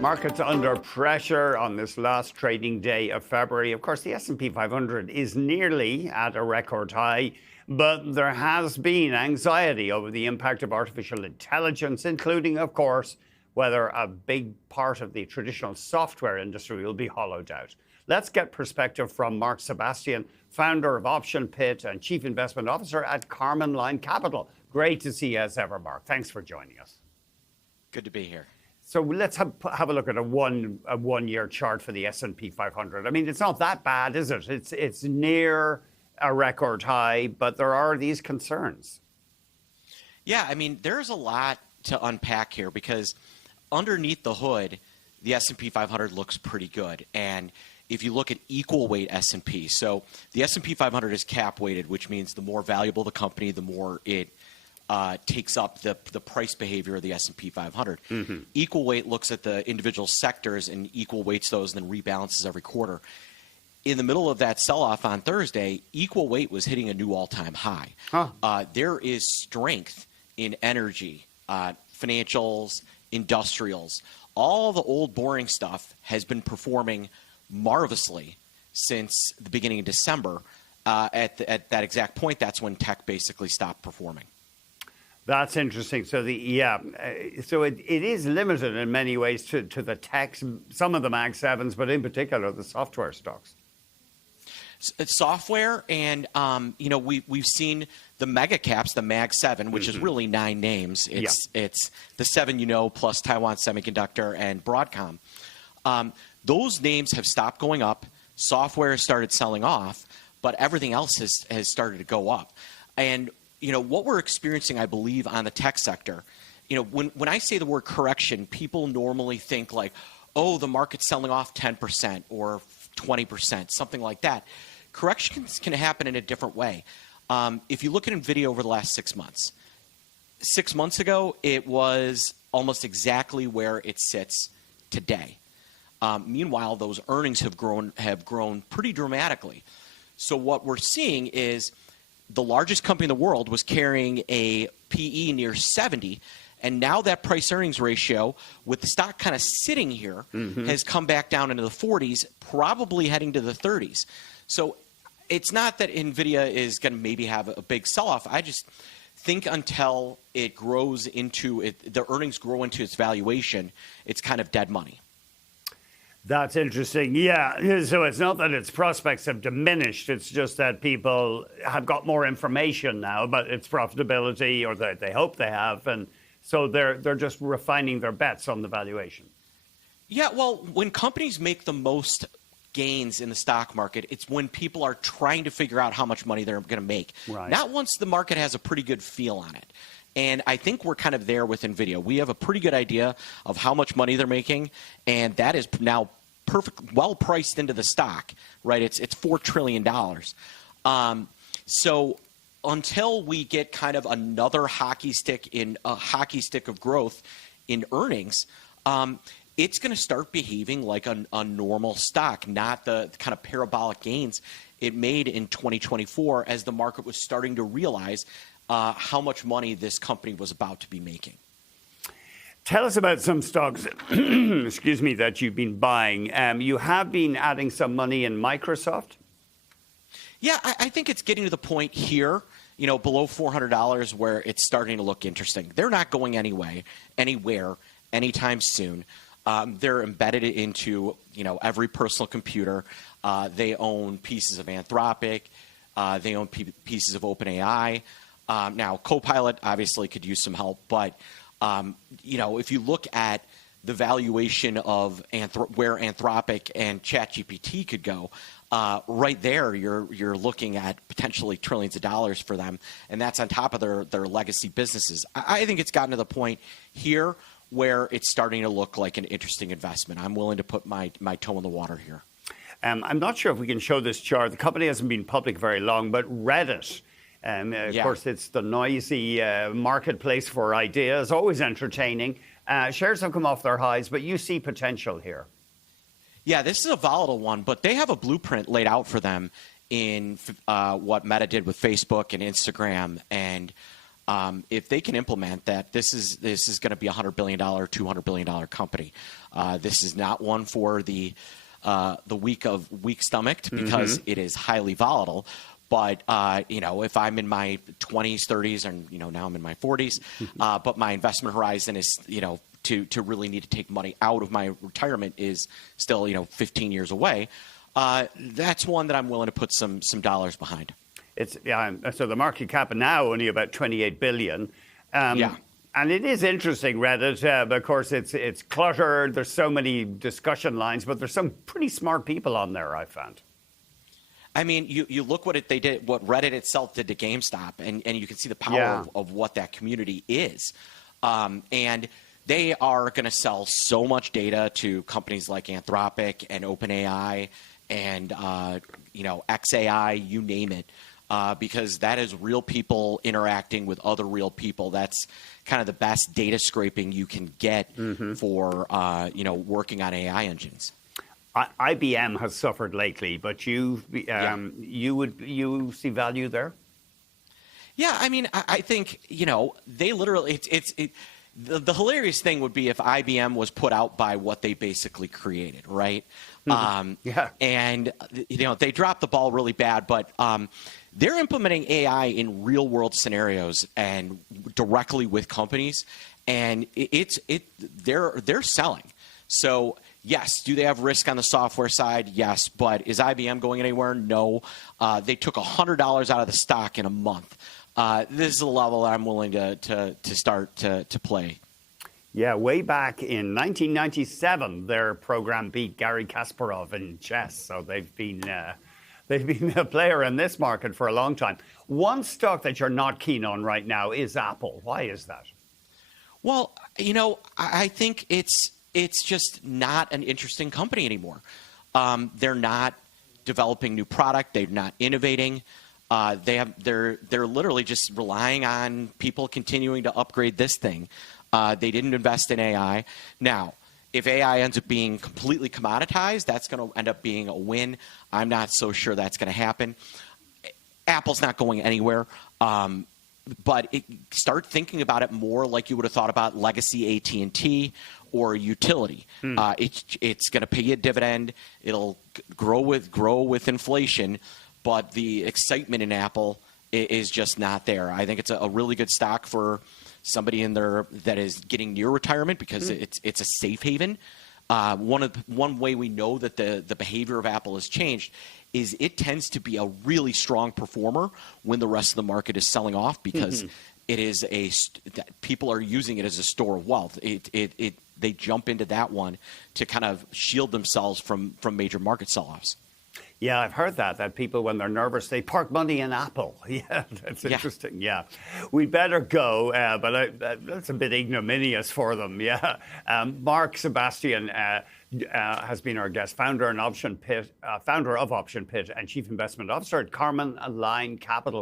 Markets under pressure on this last trading day of February. Of course, the S&P 500 is nearly at a record high, but there has been anxiety over the impact of artificial intelligence, including, of course, whether a big part of the traditional software industry will be hollowed out. Let's get perspective from Mark Sebastian, founder of Option Pit and Chief Investment Officer at Karman Capital. Great to see you as ever, Mark. Thanks for joining us. Good to be here. So let's have a look at a one-year chart for the S&P 500. I mean, it's not that bad, is it? It's near a record high, but there are these concerns. Yeah, I mean, there's a lot to unpack here because underneath the hood, the S&P 500 looks pretty good. And if you look at equal weight S&P, so the S&P 500 is cap weighted, which means the more valuable the company, the more it takes up the price behavior of the S&P 500. Mm-hmm. Equal weight looks at the individual sectors and equal weights those and then rebalances every quarter. In the middle of that sell-off on Thursday, equal weight was hitting a new all-time high. Huh. There is strength in energy, financials, industrials. All the old boring stuff has been performing marvelously since the beginning of December. At that exact point, that's when tech basically stopped performing. That's interesting. So so it is limited in many ways to the techs, some of the Mag 7s, but in particular the software stocks. It's software, and we've seen the mega caps, the Mag 7, which is really 9 names. It's the 7 plus Taiwan Semiconductor and Broadcom. Those names have stopped going up. Software has started selling off, but everything else has started to go up. And what we're experiencing, I believe, on the tech sector, when I say the word correction, people normally think like, oh, the market's selling off 10% or 20%, something like that. Corrections can happen in a different way. If you look at Nvidia over the last 6 months, 6 months ago, it was almost exactly where it sits today. Meanwhile, those earnings have grown pretty dramatically. So what we're seeing is the largest company in the world was carrying a PE near 70, and now that price-earnings ratio, with the stock kind of sitting here, has come back down into the 40s, probably heading to the 30s. So it's not that Nvidia is going to maybe have a big sell-off. I just think until it grows into the earnings grow into its valuation, it's kind of dead money. That's interesting. Yeah. So it's not that its prospects have diminished. It's just that people have got more information now about its profitability, or they hope they have. And so they're just refining their bets on the valuation. Yeah. Well, when companies make the most gains in the stock market, it's when people are trying to figure out how much money they're going to make. Right. Not once the market has a pretty good feel on it. And I think we're kind of there with Nvidia. We have a pretty good idea of how much money they're making, and that is now well priced into the stock, right? It's $4 trillion. So until we get kind of another hockey stick of growth in earnings, it's going to start behaving like a normal stock, not the kind of parabolic gains it made in 2024 as the market was starting to realize how much money this company was about to be making. Tell us about some stocks, excuse me, that you've been buying. You have been adding some money in Microsoft. Yeah, I think it's getting to the point here, below $400 where it's starting to look interesting. They're not going anywhere anytime soon. They're embedded into, every personal computer. They own pieces of Anthropic. They own pieces of OpenAI. Now, Copilot obviously could use some help, but if you look at the valuation of where Anthropic and ChatGPT could go, right there you're looking at potentially trillions of dollars for them, and that's on top of their legacy businesses. I think it's gotten to the point here where it's starting to look like an interesting investment. I'm willing to put my toe in the water here. I'm not sure if we can show this chart. The company hasn't been public very long, but Reddit. Of course, it's the noisy marketplace for ideas, always entertaining. Shares have come off their highs, but you see potential here. Yeah, this is a volatile one, but they have a blueprint laid out for them in what Meta did with Facebook and Instagram and If they can implement that, this is going to be a $100 billion, $200 billion company. This is not one for the weak stomached because it is highly volatile. But if I'm in my 20s, 30s, and now I'm in my 40s, but my investment horizon is to really need to take money out of my retirement is still 15 years away. That's one that I'm willing to put some dollars behind. So the market cap now only about 28 billion. And it is interesting, Reddit. Of course, it's cluttered. There's so many discussion lines, but there's some pretty smart people on there, I found. I mean, you look what Reddit itself did to GameStop, and you can see the power of what that community is. And they are going to sell so much data to companies like Anthropic and OpenAI and XAI, you name it. Because that is real people interacting with other real people. That's kind of the best data scraping you can get for working on AI engines. IBM has suffered lately, but you see value there? Yeah, I mean, I think they literally the hilarious thing would be if IBM was put out by what they basically created, right? And they dropped the ball really bad, but they're implementing AI in real world scenarios and directly with companies, and they're selling. So yes, do they have risk on the software side? Yes, but is IBM going anywhere? No. They took $100 out of the stock in a month. This is a level that I'm willing to start to play. Yeah, way back in 1997, their program beat Garry Kasparov in chess. So they've been a player in this market for a long time. One stock that you're not keen on right now is Apple. Why is that? Well, I think it's just not an interesting company anymore. They're not developing new product. They're not innovating. They're literally just relying on people continuing to upgrade this thing. They didn't invest in AI. Now, if AI ends up being completely commoditized, that's going to end up being a win. I'm not so sure that's going to happen. Apple's not going anywhere. But start thinking about it more like you would have thought about legacy AT&T or utility. It's going to pay you a dividend. It'll grow with inflation, but the excitement in Apple is just not there. I think it's a really good stock for somebody in there that is getting near retirement because it's a safe haven. One way we know that the behavior of Apple has changed is it tends to be a really strong performer when the rest of the market is selling off because it is people are using it as a store of wealth. They jump into that one to kind of shield themselves from major market sell-offs. Yeah, I've heard that people, when they're nervous, they park money in Apple. Yeah, that's interesting. Yeah. We'd better go, but that's a bit ignominious for them. Yeah. Mark Sebastian has been our guest, founder of Option Pit and Chief Investment Officer at Karman Capital.